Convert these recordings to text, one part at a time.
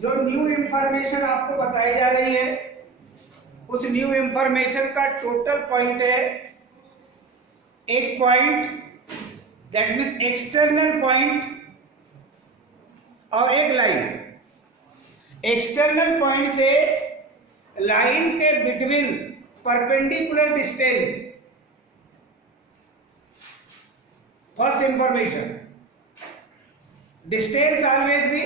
जो new information आपको बताई जा रही है उस न्यू इंफॉर्मेशन का टोटल पॉइंट है एक point, that means external point, और एक लाइन। एक्सटर्नल पॉइंट से लाइन के between perpendicular distance, first information, distance always भी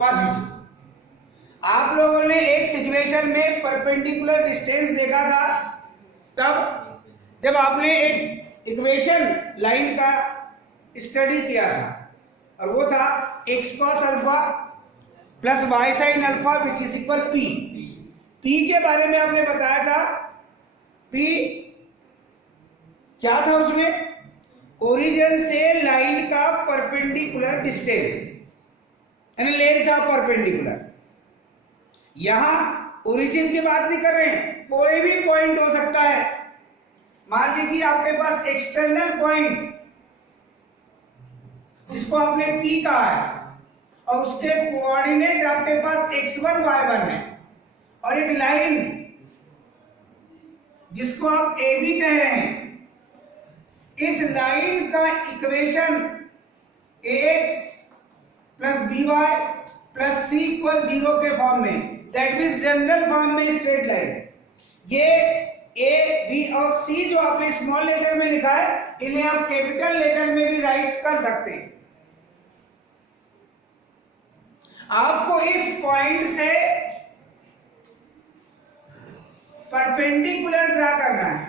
पॉजिटिव। आप लोगों ने एक सिचुएशन में परपेंडिकुलर डिस्टेंस देखा था तब जब आपने एक इक्वेशन लाइन का स्टडी किया था, और वो था x cos alpha plus y sin alpha which is equal p। p के बारे में आपने बताया था, p क्या था उसमें? ओरिजिन से लाइन का परपेंडिकुलर डिस्टेंस, यानी लेंथ ऑफ परपेंडिकुलर। यहां ओरिजिन की बात नहीं कर रहे हैं, कोई भी पॉइंट हो सकता है। मान लीजिए आपके पास एक्सटर्नल पॉइंट जिसको आपने P कहा है और उसके कोऑर्डिनेट आपके पास x1 y1 है, और एक लाइन जिसको आप AB कह रहे हैं। इस लाइन का equation ax plus by plus c equal 0 के फॉर्म में, दैट मीन्स जनरल फॉर्म में स्ट्रेट लाइन। ये a b और c जो आपने स्मॉल लेटर में लिखा है, इन्हें आप कैपिटल लेटर में भी राइट कर सकते हैं। आपको इस पॉइंट से परपेंडिकुलर ड्रा करना है,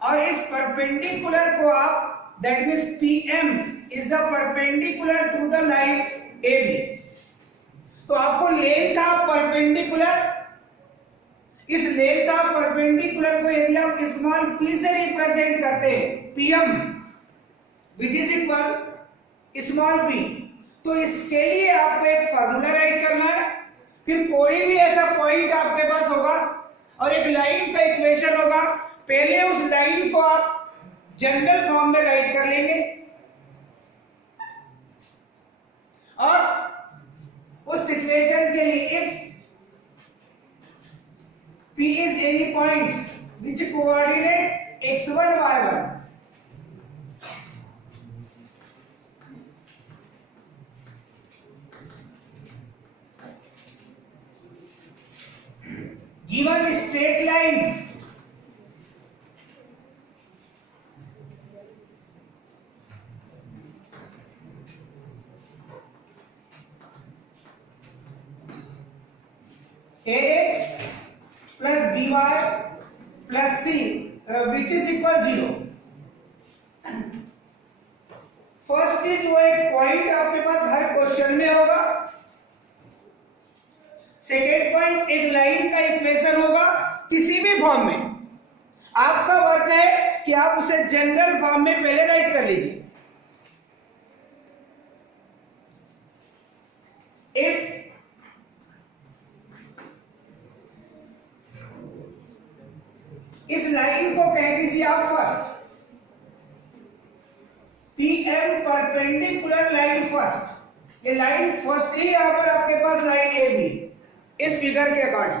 और इस परपेंडिकुलर को आप, that means PM is the perpendicular to the line AB। तो आपको लेंथ ऑफ परपेंडिकुलर, इस लेंथ ऑफ परपेंडिकुलर को यदि आप स्मॉल p से रिप्रेजेंट करते हैं, PM which is equal small p, तो इसके लिए आपको एक फार्मूला राइट करना है। फिर कोई भी ऐसा पॉइंट आपके पास होगा और एक लाइन का इक्वेशन होगा, पहले उस लाइन को आप जनरल फॉर्म में राइट कर लेंगे, और उस सिचुएशन के लिए if P is any point which coordinate x1 y1, given straight line ax plus by plus c which is equal 0। First चीज, वो एक पॉइंट आपके पास हर क्वेश्चन में होगा। सेकेंड पॉइंट, एक लाइन का इक्वेशन होगा किसी भी फॉर्म में। आपका वर्क है कि आप उसे जनरल फॉर्म में पहले राइट कर लीजिए। इफ इस लाइन को कह दीजिए आप first, PM perpendicular line first. ये लाइन फर्स्ट ही यहां पर आपके पास लाइन AB इस फिगर के according,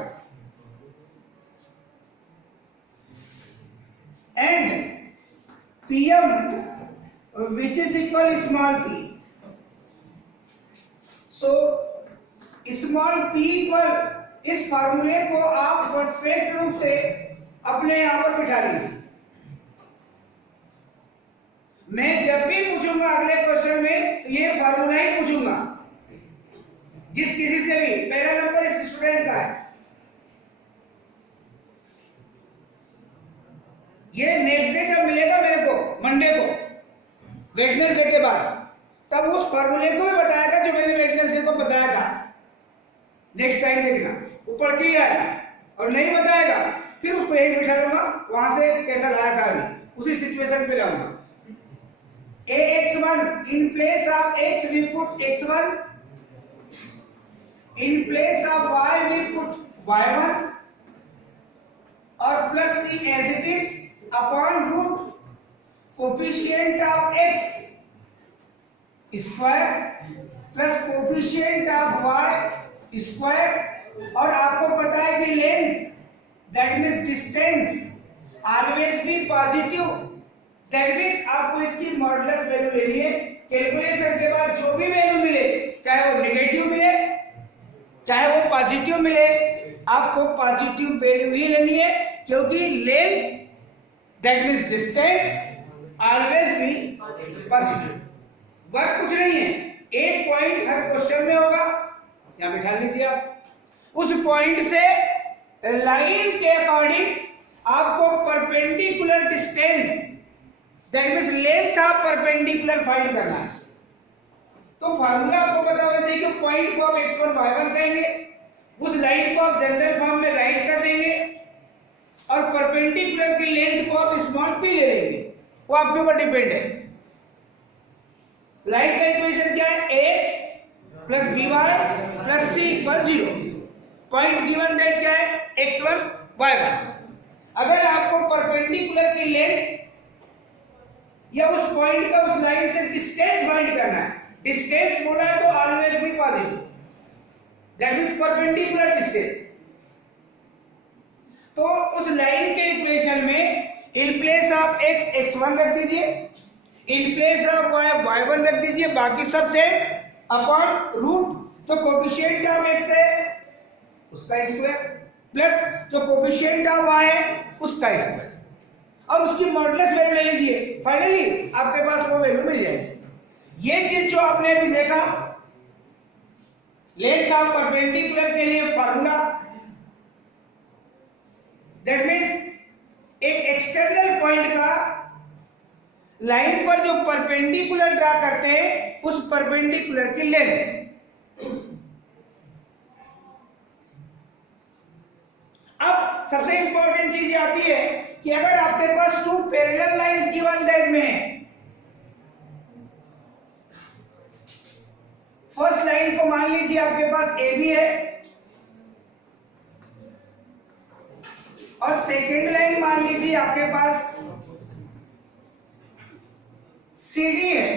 and PM which is equal small p। So small p पर इस फार्मूले को आप परफेक्ट रूप से अपने यहां पर बिठा लीजिए। मैं जब भी पूछूंगा अगले क्वेश्चन में तो ये फार्मूला ही पूछूंगा, जिस किसी से भी। पहला नंबर इस स्टूडेंट का है, ये नेक्स्ट डे जब मिलेगा मेरे को, मंडे को, वेडनेसडे के बाद, तब उस फार्मूले को भी बताएगा जो मैंने वेडनेसडे को बताया था। नेक्स्ट टाइम देखना, वो पढ़ के ही आएगा, और नहीं बताएगा फिर उसको यही बिठा लूंगा, वहां से कैसा लाया था अभी उसी सिचुएशन पे लाऊंगा। ax1 in place of x we put x1, in place of y we put y1, और और plus c as it is upon root coefficient of x square plus coefficient of y square. और आपको पता है कि length that means distance always be positive, that means आपको इसकी modulus value लेनी है। कैलकुलेशन के बाद जो भी वैल्यू मिले, चाहे वो नेगेटिव मिले चाहे वो पॉजिटिव मिले, आपको पॉजिटिव वैल्यू ही लेनी है, क्योंकि length that means distance always be positive. Work कुछ नहीं है, एक पॉइंट हर क्वेश्चन में होगा, यहां बिठा लीजिए आप। उस पॉइंट से लाइन के अकॉर्डिंग आपको perpendicular distance that means length of perpendicular find करना है। तो फार्मूला आपको पता होना चाहिए कि पॉइंट को आप x1 y1 कहेंगे, उस लाइन को आप जनरल फॉर्म में राइट कर देंगे और परपेंडिकुलर की लेंथ को आप स्मॉल p ले लेंगे, वो आपके ऊपर डिपेंड है। लाइन का इक्वेशन क्या है, x plus by plus c equal 0। Point given that क्या है, x1 y1। अगर आपको परपेंडिकुलर की लेंथ या उस पॉइंट का उस लाइन से डिस्टेंस फाइंड करना है, डिस्टेंस बोला है तो always be positive, that means perpendicular distance. तो उस लाइन के इक्वेशन में इन प्लेस ऑफ x x1 रख दीजिए, इन प्लेस ऑफ y y1 रख दीजिए, बाकी सब सेट अपॉन रूट जो कोफिशिएंट ऑफ x है उसका स्क्वायर प्लस जो कोफिशिएंट ऑफ y है उसका स्क्वायर, और उसकी मॉडुलस वैल्यू ले लीजिए। फाइनली आपके पास वो वैल्यू मिल जाएगी। ये चीज जो आपने अभी देखा, लेंथ ऑफ परपेंडिकुलर के लिए फार्मूला दैट मींस एक एक्सटर्नल पॉइंट का लाइन पर जो परपेंडिकुलर ड्रा करते हैं उस परपेंडिकुलर की लेंथ। अब सबसे इंपॉर्टेंट चीज आती है कि अगर आपके पास two parallel lines given that में फर्स्ट लाइन को मान लीजिए आपके पास ए बी है और सेकेंड लाइन मान लीजिए आपके पास सी डी है,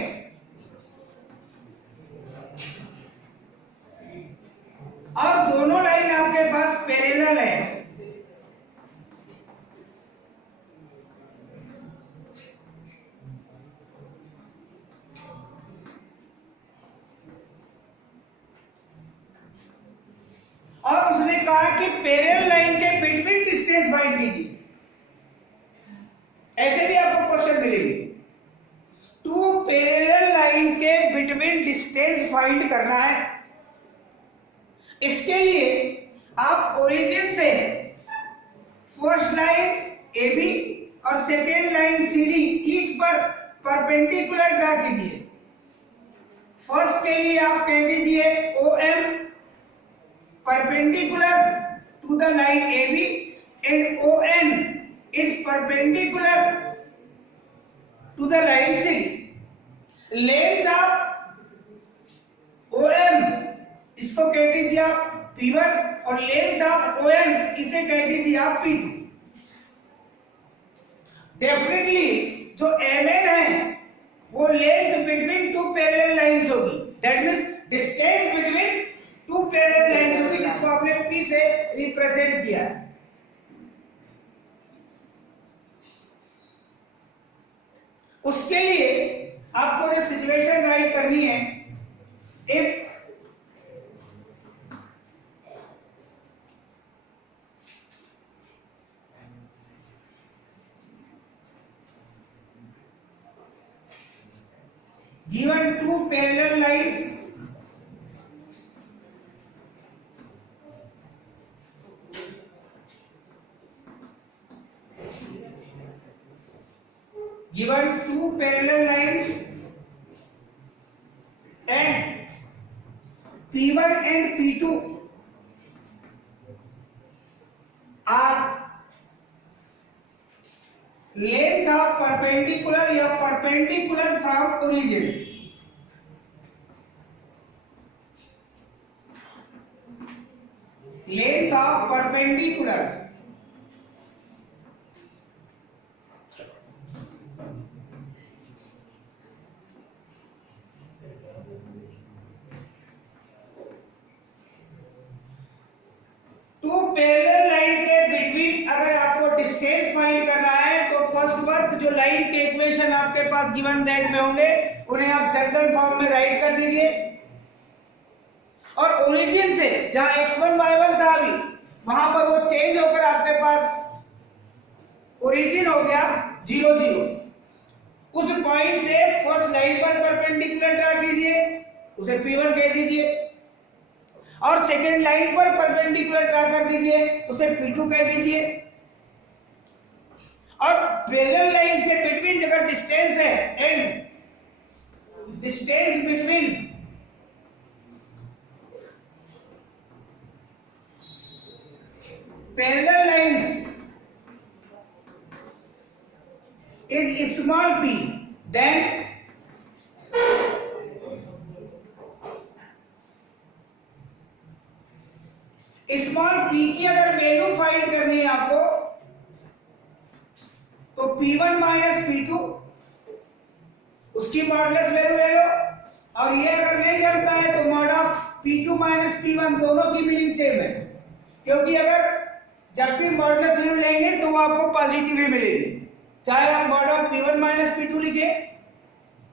और दोनों लाइन आपके पास पैरेलल है। और उसने कहा कि पैरेलल लाइन के बिटवीन डिस्टेंस फाइंड कीजिए। ऐसे भी आपको क्वेश्चन मिलेंगे, टू पैरेलल लाइन के बिटवीन डिस्टेंस फाइंड करना है। इसके लिए आप ओरिजिन से फर्स्ट लाइन ए बी और second line C D each पर परपेंडिकुलर ड्रा कीजिए। फर्स्ट के लिए आप कह दीजिए O M perpendicular to the line AB and ON is perpendicular to the line CD. Length of OM इसको कह दीजिए आप P1 और length of ON इसे कह दीजिए आप P2। डेफिनेटली जो MN है वो length between two parallel lines होगी, that means distance between two parallel lines होगी, जिसको आपने P से रिप्रेजेंट किया है। उसके लिए आपको जो सिचुएशन राइट करनी है, if given two parallel lines and P1 and P2 are length of perpendicular या perpendicular from origin। length of perpendicular to parallel line के बिटवीन अगर आपको डिस्टेंस फाइंड करना है तो फर्स्ट वर्क जो लाइन के इक्वेशन आपके पास गिवन दैट में होंगे उन्हें आप जनरल फॉर्म में राइट कर दीजिए और ओरिजिन से जहां x1 y1 था अभी वहां पर वो चेंज होकर आपके पास ओरिजिन हो गया 0 0। उस पॉइंट से फर्स्ट लाइन पर परपेंडिकुलर ड्रा कीजिए, उसे P1 कह दीजिए, और सेकेंड लाइन पर परपेंडिकुलर ड्रा कर दीजिए, उसे P2 कह दीजिए। और पैरेलल लाइंस के बिटवीन अगर डिस्टेंस है and distance between parallel lines is small p, then small p की अगर वैल्यू फाइंड करनी है आपको तो P1 माइनस P2 उसकी मॉडुलस वैल्यू ले लो, और ये अगर नहीं जानता है तो mod of P2 minus P1 दोनों की मीनिंग सेम है, क्योंकि अगर जब भी मॉडुलस वैल्यू लेंगे तो वो आपको पॉजिटिव ही मिलेगी, चाहे आप mod of P1 minus P2 लिखे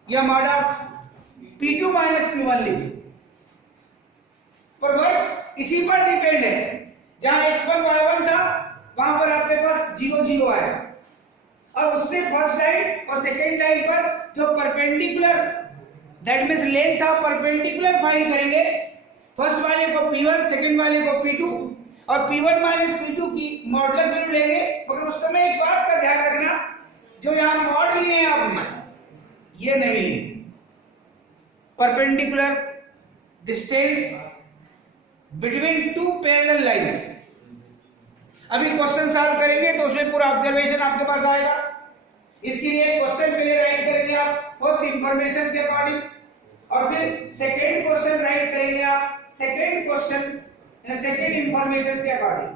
या mod of P2 minus P1 लिखे, पर वर्क इसी पर डिपेंड है। जहां x1 y1 था वहां पर आपके पास 0 0 आया, और उससे फर्स्ट लाइन और सेकेंड लाइन पर जो परपेंडिकुलर दैट मींस लेंथ था परपेंडिकुलर फाइंड करेंगे, फर्स्ट वाले को P1 सेकेंड वाले को P2 और P1 माइनस P2 की मॉडुलस वैल्यू लेंगे। मगर उस समय एक बात का ध्यान रखना, जो यहां मॉड लिए हैं आपने ये नहीं लिए, perpendicular distance between two parallel lines. अभी क्वेश्चन सॉल्व करेंगे तो उसमें पूरा ऑब्जर्वेशन आपके पास आएगा। इसके लिए क्वेश्चन पहले राइट करेंगे आप फर्स्ट इंफॉर्मेशन के अकॉर्डिंग, और फिर सेकेंड क्वेश्चन राइट करेंगे आप सेकेंड क्वेश्चन या सेकेंड इंफॉर्मेशन के according.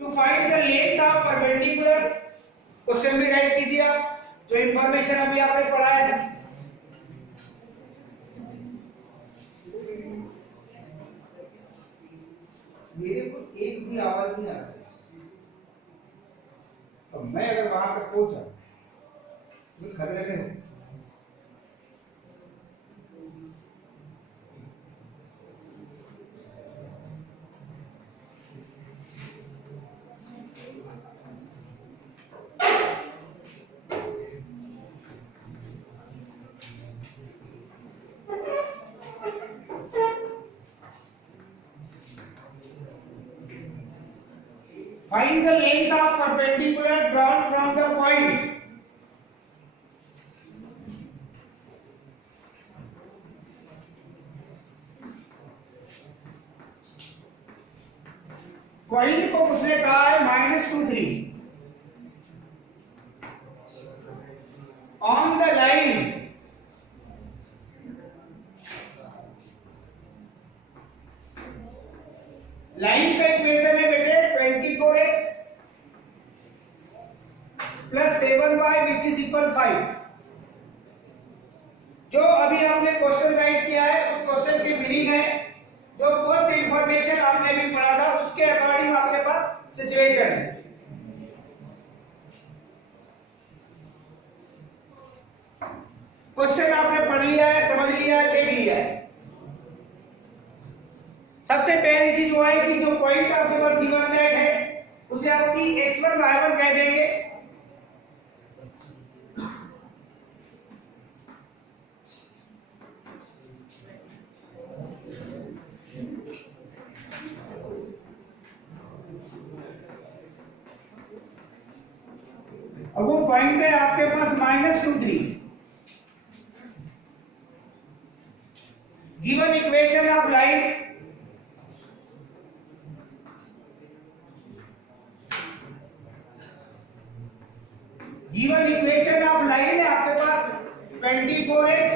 To find the length of perpendicular question भी राइट कीजिए आप, जो इंफॉर्मेशन अभी आपने पढ़ा है। मेरे को एक भी आवाज नहीं आ रहा, तो मैं अगर वहां तक पहुंचा तो खतरे में हूं। Find the length of perpendicular drawn from the point. Point को उसने कहा है -2 3 ऑन द लाइन लाइन का इक्वेशन है बेटे 24x plus 7y which is equal 5। जो अभी आपने क्वेश्चन राइट किया है उस क्वेश्चन की मीनिंग है, जो फर्स्ट इंफॉर्मेशन आपने भी पढ़ा था उसके अकॉर्डिंग आपके पास सिचुएशन है। क्वेश्चन आपने पढ़ लिया है, समझ लिया है, देख लिया है। सबसे पहली चीज वो है कि जो पॉइंट आपके पास गिवन दैट है उसे आप x1 y1 कह देंगे। अब वो पॉइंट है आपके पास -2 3। Given equation of line given equation of line है आपके पास 24x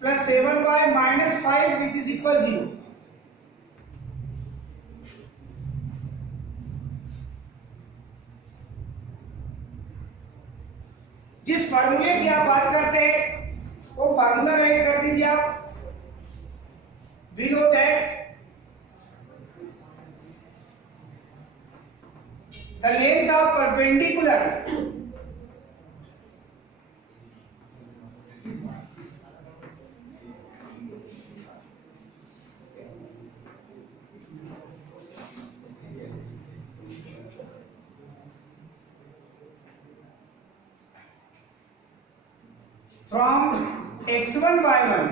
plus 7y minus 5 which is equal 0। जिस फार्मूले की आप बात करते हैं वो फार्मूला राइट कर दीजिए आप। We know that the length of perpendicular from x1 y1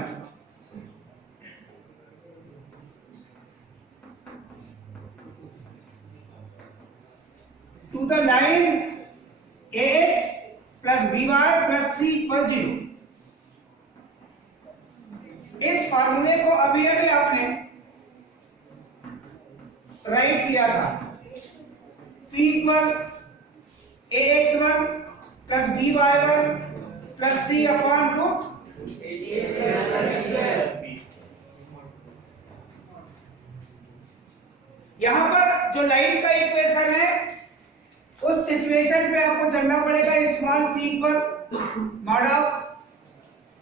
to the line ax plus by plus c equal 0। इस फार्मूले को अभी अभी आपने राइट किया था, p equal ax1 plus by1 plus c upon root. यहां पर जो लाइन का इक्वेशन है उस सिचुएशन पे आपको चलना पड़ेगा। Small p equal mod of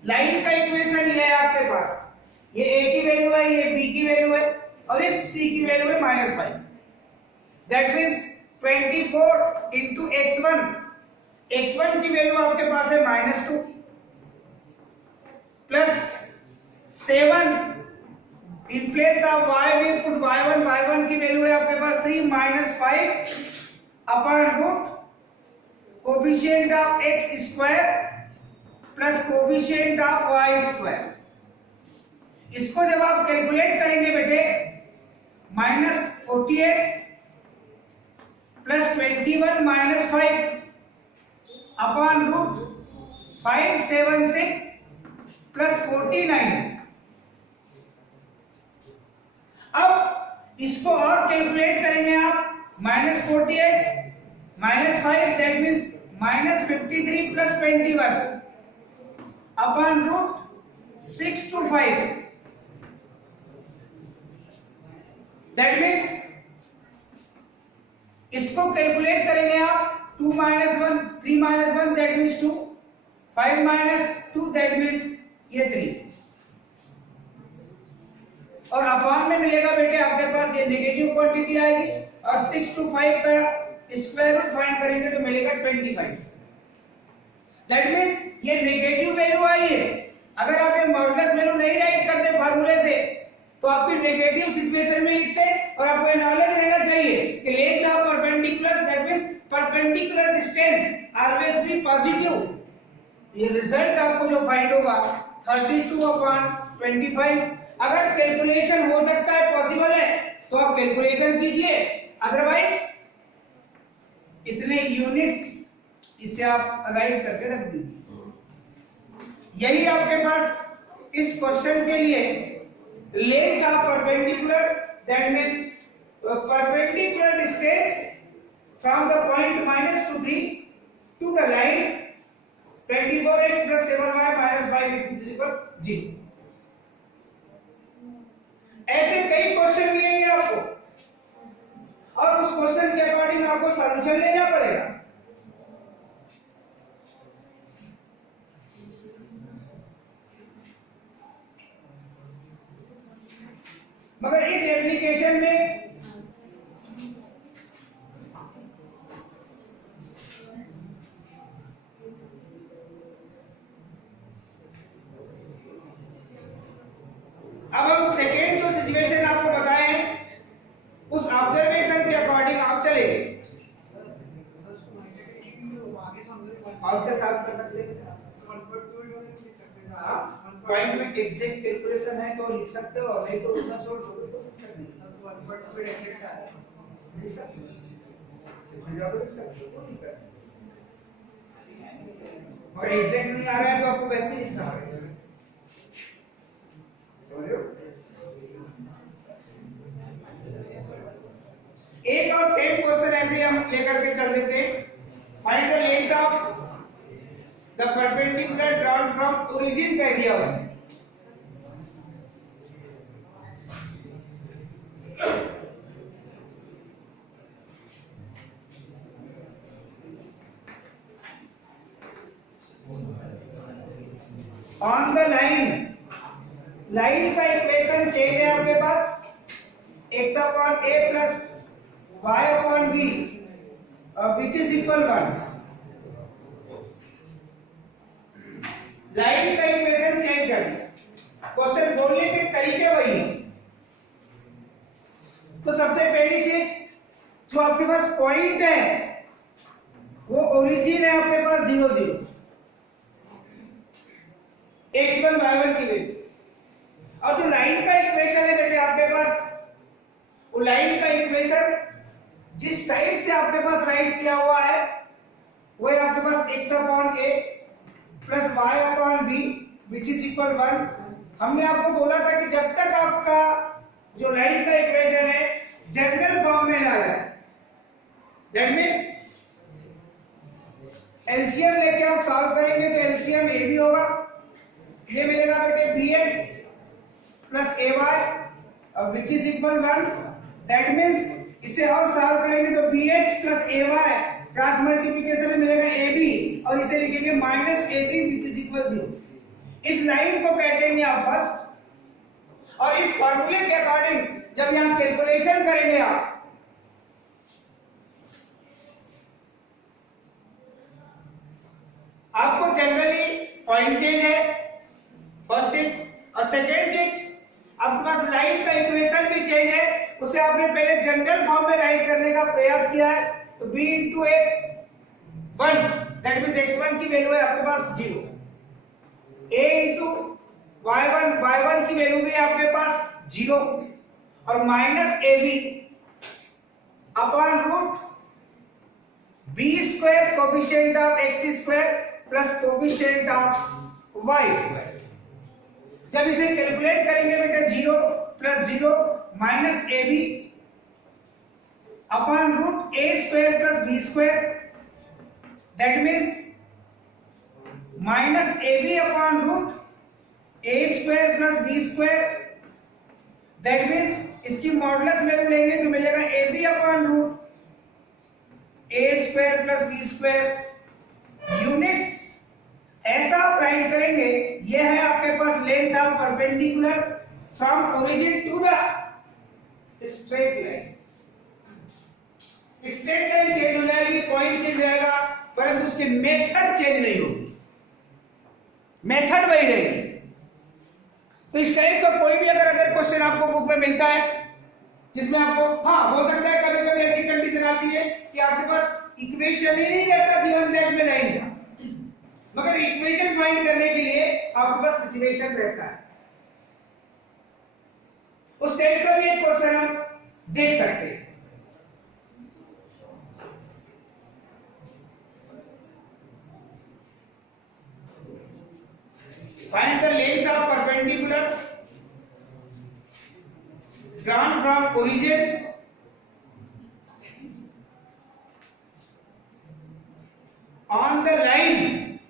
line का इक्वेशन ये है आपके पास, ये a की वैल्यू है, ये b की वैल्यू है और इस c की वैल्यू है -5। That means 24 into x1, x1 की वैल्यू आपके पास है -2 plus 7 in place of y we put y1, y1 की वैल्यू है आपके पास 3 -5 upon root coefficient of x square plus coefficient of y square. इसको जब आप कैलकुलेट करेंगे बेटे, -48 प्लस 21 -5 अपॉन रूट 576 प्लस 49। अब इसको और कैलकुलेट करेंगे आप, -48 -5 that means -53 plus 21 upon root 6 to 5 that means इसको कैलकुलेट करेंगे आप 2 - 1 3 - 1 दैट मींस 2 5 - 2 दैट मींस ये 3 और अपॉन में मिलेगा बेटे आपके पास ये नेगेटिव क्वांटिटी आएगी और 6 to 5 का स्क्वायर रूट फाइंड करेंगे तो मिलेगा 25। दैट मींस ये नेगेटिव वैल्यू आई है। अगर आप ये मॉडुलस वैल्यू नहीं राइट करते फार्मूले से तो आपकी नेगेटिव सिचुएशन में लिखते और आपको ये नॉलेज रहना चाहिए कि length of perpendicular that means perpendicular distance always be positive. ये रिजल्ट आपको जो फाइंड होगा 32/25। अगर कैलकुलेशन हो सकता है, पॉसिबल है तो आप कैलकुलेशन कीजिए, अदरवाइज इतने यूनिट्स इसे आप राइट करके रख दीजिए। यही आपके पास इस क्वेश्चन के लिए length of perpendicular that means perpendicular distance from the point -2 3 to the line 24x plus 7y minus 5 is equal 0। ऐसे कई क्वेश्चन मिलेंगे आपको और उस क्वेश्चन के अकॉर्डिंग आपको सॉल्यूशन लेना पड़ेगा। मगर इस एप्लीकेशन में अब हम सेकेंड जो सिचुएशन आपको बताए हैं उस ऑब्जर्वेशन के अकॉर्डिंग आप चलेंगे और के साथ कर सकते हैं। पॉइंट में एग्जैक्ट कैलकुलेशन है तो लिख सकते हो, नहीं तो उसमें छोड़ दो तो और एग्जैक्ट नहीं आ रहा है तो आपको वैसे ही लिखना पड़ेगा। एक और सेम क्वेश्चन ऐसे हम लेकर के चल देते हैं। Find the length of the perpendicular drawn from origin कह दिया उसने। ऑन द लाइन, लाइन का इक्वेशन चेंज है आपके पास x/a plus y/b which is equal 1। Line का इक्वेशन चेंज कर दिया, क्वेश्चन बोलने के तरीके वही है। तो सबसे पहली चीज, जो आपके पास पॉइंट है वो ओरिजिन है आपके पास 0 0, x1 y1 की वैल्यू। और जो लाइन का इक्वेशन है बेटे आपके पास, वो लाइन का इक्वेशन जिस टाइप से आपके पास राइट किया हुआ है वो है आपके पास x upon a plus y upon b which is equal 1। हमने आपको बोला था कि जब तक आपका जो लाइन का इक्वेशन है जनरल फॉर्म में ना जाए, दैट मींस एलसीएम लेके आप सॉल्व करेंगे तो एलसीएम ए बी होगा, ये मिलेगा बेटे bx plus ay which is equal 1। That means इसे और सॉल्व करेंगे तो bx plus ay cross multiplication में मिलेगा ab और इसे लिखेंगे minus ab which is equal 0। इस लाइन को कह देंगे आप फर्स्ट, और इस फॉर्मूले के अकॉर्डिंग जब यहां कैलकुलेशन करेंगे आपको जनरली पॉइंट चेंज है फर्स्ट चीज, और सेकेंड चीज आपके पास लाइन का इक्वेशन भी चेंज है, उसे आपने पहले जनरल फॉर्म में राइट करने का प्रयास किया है। तो b into x 1 that means x1 की वैल्यू है आपके पास 0, a इंटू y1 की वैल्यू भी है आपके पास 0 और minus ab upon root b square coefficient of x square plus coefficient of y square. जब इसे कैलकुलेट करेंगे बेटा 0 plus 0 minus ab upon root a square plus b square, that means minus ab upon root a square plus b square. That means इसकी modulus value लेंगे तो मिलेगा ab upon root a square plus b square. Units ऐसा आप right करेंगे, यह है आपके पास length of perpendicular from origin to the straight line. Straight line change हो जाएगी, पॉइंट चेंज हो जाएगा, परंतु उसके मेथड चेंज नहीं होगी, मेथड वही रहेगी। तो इस टाइप का कोई भी अगर क्वेश्चन आपको बुक में मिलता है जिसमें आपको हो सकता है कभी कभी ऐसी कंडीशन आती है कि आपके पास इक्वेशन ही नहीं रहता गिवन दैट में लाइन का, मगर इक्वेशन फाइंड करने के लिए आपके पास सिचुएशन रहता है, उस टाइप का भी एक क्वेश्चन हम देख सकते हैं। Find the length of perpendicular drawn from origin on the line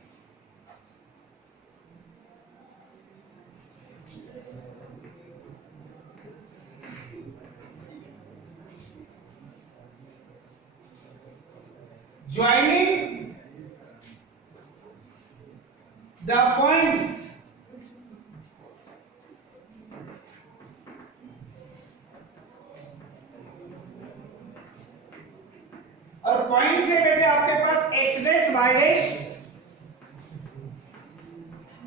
joining the points और पॉइंट से बेटे आपके पास x डैश y डैश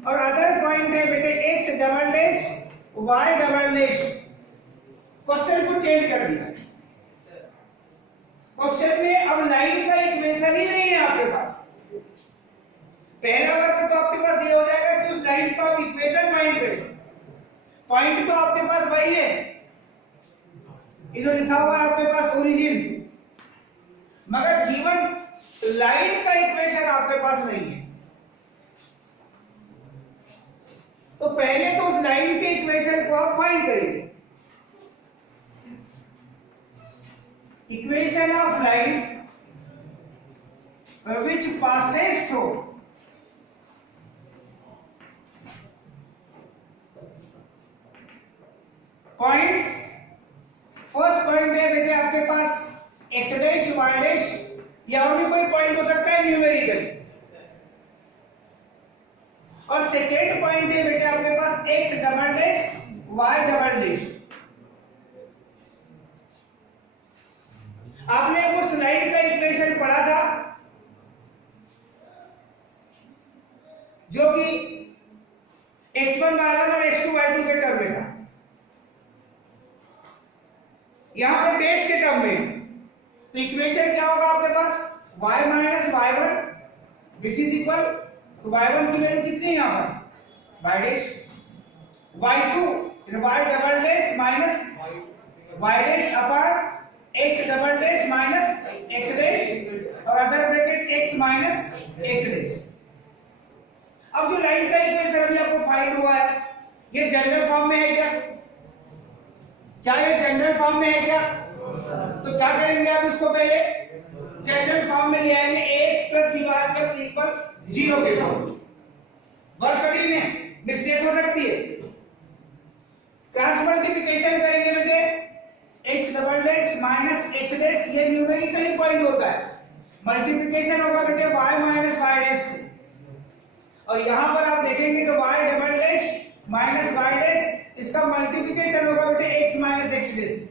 और अदर पॉइंट है बेटे x double dash y double dash. Question को चेंज कर दिया, क्वेश्चन में अब लाइन का इक्वेशन ही नहीं है आपके पास। पहला वर्क तो आपके पास ये हो जाएगा कि उस लाइन का आप इक्वेशन फाइंड करें, पॉइंट तो आपके पास वही है, इधर लिखा हुआ है आपके पास ओरिजिन, मगर गिवन लाइन का इक्वेशन आपके पास नहीं है। तो पहले तो उस लाइन के इक्वेशन को आप फाइंड करेंगे। Equation of line which passes through points। First point है बेटे आपके पास x डैश y डैश, या और भी कोई पॉइंट हो सकता है न्यूमेरिकली, और सेकेंड पॉइंट है बेटे आपके पास x double dash y double dash. आपने उस लाइन का इक्वेशन पढ़ा यहां पर डैश के टर्म में, तो इक्वेशन क्या होगा आपके पास, y minus y1 which is equal, तो y1 की वैल्यू कितनी है यहां पर y dash, y2 y double dash minus y dash upon x double dash minus x dash और other bracket x minus x dash. अब जो लाइन का इक्वेशन अभी आपको फाइंड हुआ है, ये जनरल फॉर्म में है क्या? क्या ये जनरल फॉर्म में है क्या? तो क्या करेंगे आप इसको पहले जनरल फॉर्म में ले आएंगे, ax plus by plus equal 0 के फॉर्म। वर्कडी में मिस्टेक हो सकती है, क्रॉस मल्टीप्लिकेशन करेंगे बेटे, x double dash minus x dash, ये न्यूमेरिकली पॉइंट होता है, मल्टीप्लिकेशन होगा बेटे y माइनस y डैश से, और यहां पर आप देखेंगे तो y double dash minus y dash, इसका मल्टीप्लिकेशन होगा बेटे x minus x dash.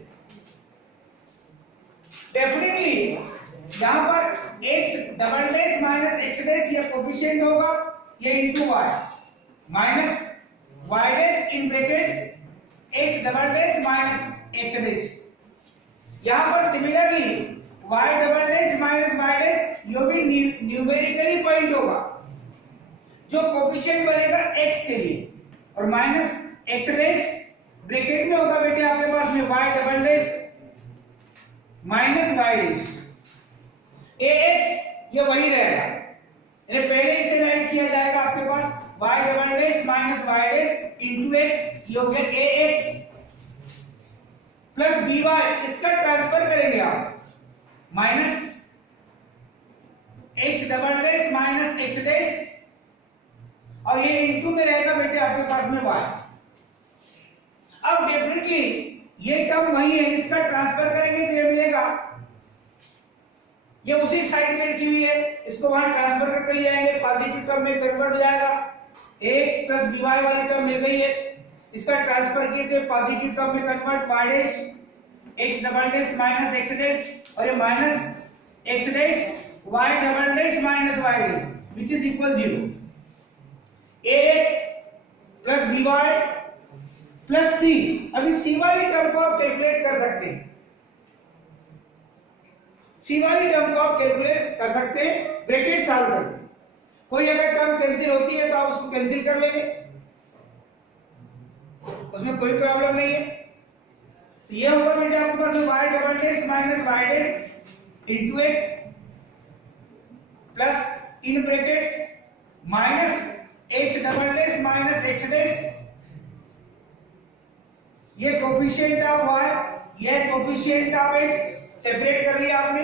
Definitely यहां पर x double dash minus x dash ये कोफिशिएंट होगा, ये into y minus y dash in brackets x double dash minus x dash. यहां पर similarly y double dash minus y dash ये भी numerically point होगा, जो कोफिशिएंट बनेगा x के लिए, और माइनस x डैश ब्रैकेट में होगा बेटे आपके पास में y double dash minus y dash. ax ये वही रहेगा, यानी पहले इसे राइट किया जाएगा आपके पास y double dash minus y dash into x, ये हो गया ax प्लस by, इसका ट्रांसफर करेंगे आप minus x double dash minus x dash, और ये इनटू में रहेगा बेटे आपके पास में y। अब डेफिनेटली ये टर्म वही है, इसका ट्रांसफर करेंगे तो ये मिलेगा, ये उसी साइड में लिखी हुई है, इसको वहां ट्रांसफर करके ले आएंगे, पॉजिटिव टर्म में कन्वर्ट हो जाएगा, ax प्लस by वाली टर्म मिल गई है, इसका ट्रांसफर किए तो पॉजिटिव टर्म में convert y dash x double dash minus x dash, और ये minus x dash y double dash minus y dash which is equal 0। ax plus by plus c, अभी c वाली टर्म को आप calculate कर सकते हैं, c वाली टर्म को आप कैलकुलेट कर सकते हैं ब्रैकेट सॉल्व करके। कोई अगर टर्म कैंसिल होती है तो आप उसको कैंसिल कर लेंगे, उसमें कोई प्रॉब्लम नहीं है। तो ये होगा बेटे आपके पास y double dash minus y dash into x plus in brackets minus x double dash minus x dash, ये कोफिशिएंट ऑफ y, ये कोफिशिएंट ऑफ x, सेपरेट कर लिया आपने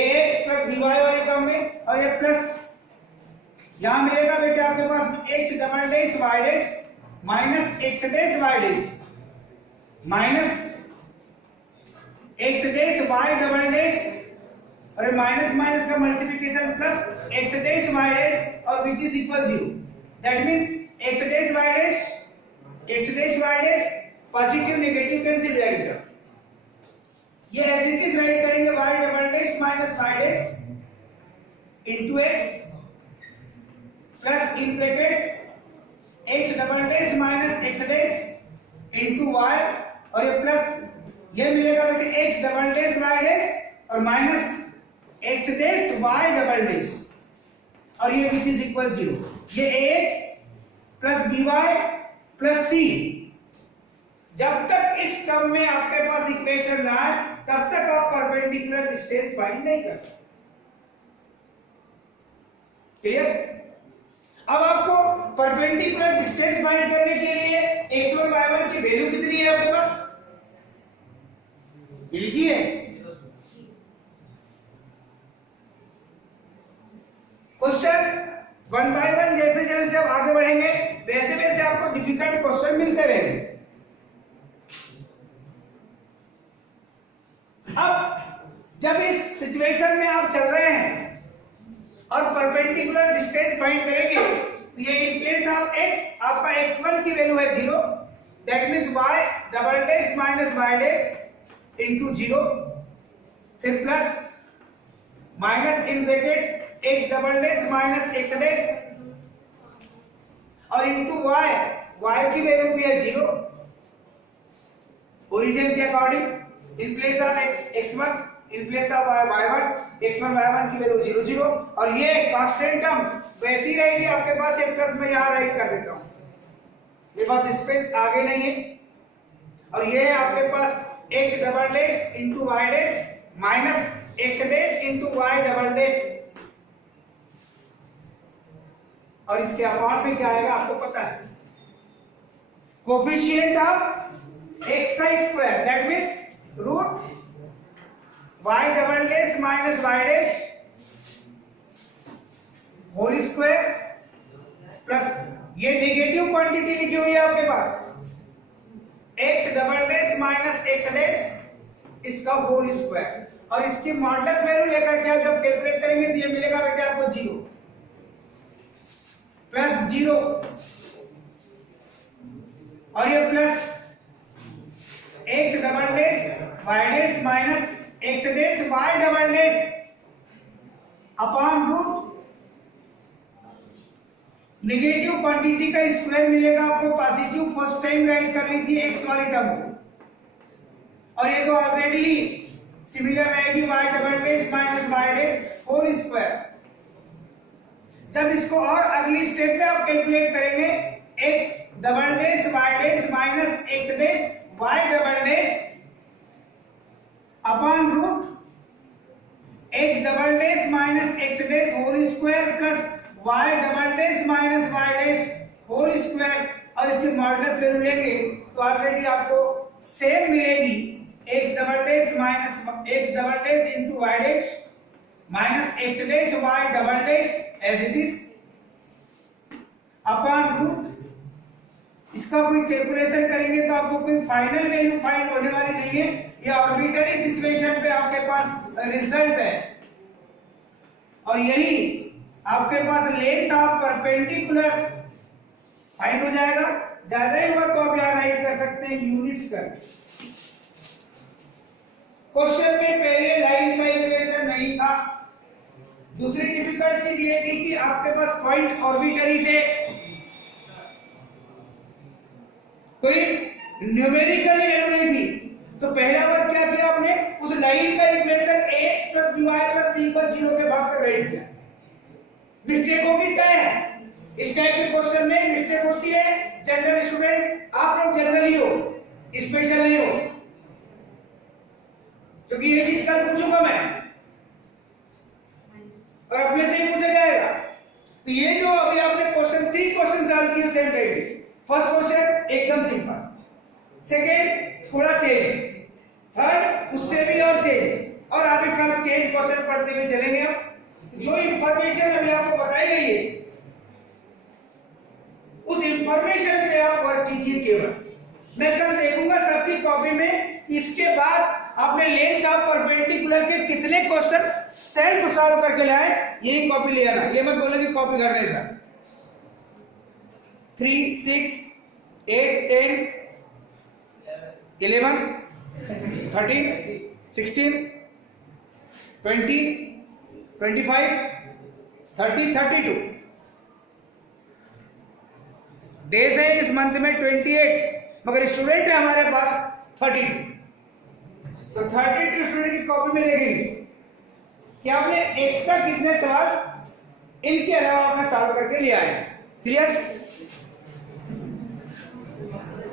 ax प्लस by वाले टर्म में, और ये प्लस यहां मिलेगा बेटे आपके पास x double dash y dash minus x dash y dash minus x dash y double dash, और माइनस माइनस का multiplication plus x dash y dash, और which is equal 0। That means x dash y dash positive negative cancel हो जाएगा, ये as it is write करेंगे y double dash minus y dash into x plus in brackets x double dash minus x dash into y, और ये plus ये मिलेगा बेटे x double dash y dash और minus x dash y double dash, और ये which is equal 0। ये ax plus by plus c, जब तक इस टर्म में आपके पास इक्वेशन ना आए तब तक आप परपेंडिकुलर डिस्टेंस फाइंड नहीं कर सकते। क्लियर? अब आपको परपेंडिकुलर डिस्टेंस फाइंड करने के लिए x1 y1 की वैल्यू कितनी है आपके पास, ये लिखिए, क्वेश्चन वन बाय वन जैसे जैसे जब आगे बढ़ेंगे वैसे वैसे आपको डिफिकल्ट क्वेश्चन मिलते रहेंगे। अब जब इस सिचुएशन में आप चल रहे हैं और परपेंडिकुलर डिस्टेंस फाइंड करेंगे तो ये इन प्लेस ऑफ x आपका x1 की वैल्यू है 0, that means y double dash minus y dash into 0, फिर प्लस माइनस इन brackets x double dash minus x dash और इनटू y की वैल्यू भी है 0 ओरिजिन के according, in place of x1 in place of y1, x1 y1 की value 0 0 और ये constant term वैसी रहेगी आपके पास। एक प्लस में यहां राइट कर देता हूं, ये बस स्पेस आगे नहीं है। और ये है आपके पास x double dash into y dash minus x dash into y double dash, और इसके अपॉन में क्या आएगा आपको पता है, कोफिशिएंट ऑफ x का square that means root y double dash minus y dash whole square plus ये नेगेटिव क्वांटिटी लिखी हुई है आपके पास x double dash minus x dash इसका होल स्क्वायर, और इसकी मॉडुलस वैल्यू लेकर के जब कैलकुलेट करेंगे तो ये मिलेगा बेटा आपको 0 प्लस 0 और ये plus x double dash y dash minus x dash y double dash upon root negative quantity का स्क्वायर मिलेगा आपको पॉजिटिव, फर्स्ट टाइम राइट कर लीजिए x वाली टर्म को, और ये तो ऑलरेडी सिमिलर रहेगी y double dash minus y dash whole square. जब इसको और अगली स्टेप में आप कैलकुलेट करेंगे x double dash y dash minus x dash y double dash upon root x double dash minus x dash whole square plus y double dash minus y dash whole square, और इसकी modulus value लेंगे तो already आपको same मिलेगी x double dash minus x double dash into y dash minus x dash y double dash as it is upon root. इसका कोई calculation करेंगे तो आपको कोई फाइनल वैल्यू फाइंड होने वाली नहीं है, ये आर्बिट्ररी सिचुएशन पे आपके पास रिजल्ट है, और यही आपके पास लेंथ ऑफ परपेंडिकुलर फाइंड हो जाएगा। ज्यादा ही हुआ तो आप यहां राइट कर सकते हैं यूनिट्स कर। क्वेश्चन में पहले लाइन का इक्वेशन नहीं था। दूसरी डिफिकल्ट चीज ये थी कि आपके पास पॉइंट ऑर्बिटरी थे, कोई न्यूमेरिकल वैल्यू नहीं थी, तो पहला बार क्या किया आपने, उस लाइन का इक्वेशन ax + by + c को 0 के भाग कर राइट किया। मिस्टेक होगी क्या है, इस टाइप के क्वेश्चन में मिस्टेक होती है। जनरल स्टूडेंट आप लोग जनरल ही हो, स्पेशल नहीं हो, क्योंकि ये चीज कल पूछूंगा मैं और अपने से ही पूछा जाएगा। तो ये जो अभी आपने क्वेश्चन 3 क्वेश्चन सॉल्व किए सेम टाइप के, फर्स्ट क्वेश्चन एकदम सिंपल, सेकंड थोड़ा चेंज, थर्ड उससे भी और चेंज, और आगे कल चेंज क्वेश्चन पढ़ते हुए चलेंगे। हम जो इंफॉर्मेशन अभी आपको बताई गई है उस इंफॉर्मेशन पे आप वर्क कीजिए केवल। मैं कल देखूंगा सबकी कॉपी में, इसके बाद आपने लेंथ ऑफ परपेंडिकुलर के कितने क्वेश्चन सेल्फ सॉल्व करके लाए, यही कॉपी ले आना। ये मत बोलो कि कॉपी घर में ऐसा 3 6 8 10 11 13 16 20 25 30 32 डेज है इस मंथ में 28, मगर स्टूडेंट है हमारे पास 32, तो 32 स्टूडेंट की कॉपी में लिखेंगे कि आपने एक्स्ट्रा कितने सवाल इनके अलावा आपने सॉल्व करके लिया है। क्लियर?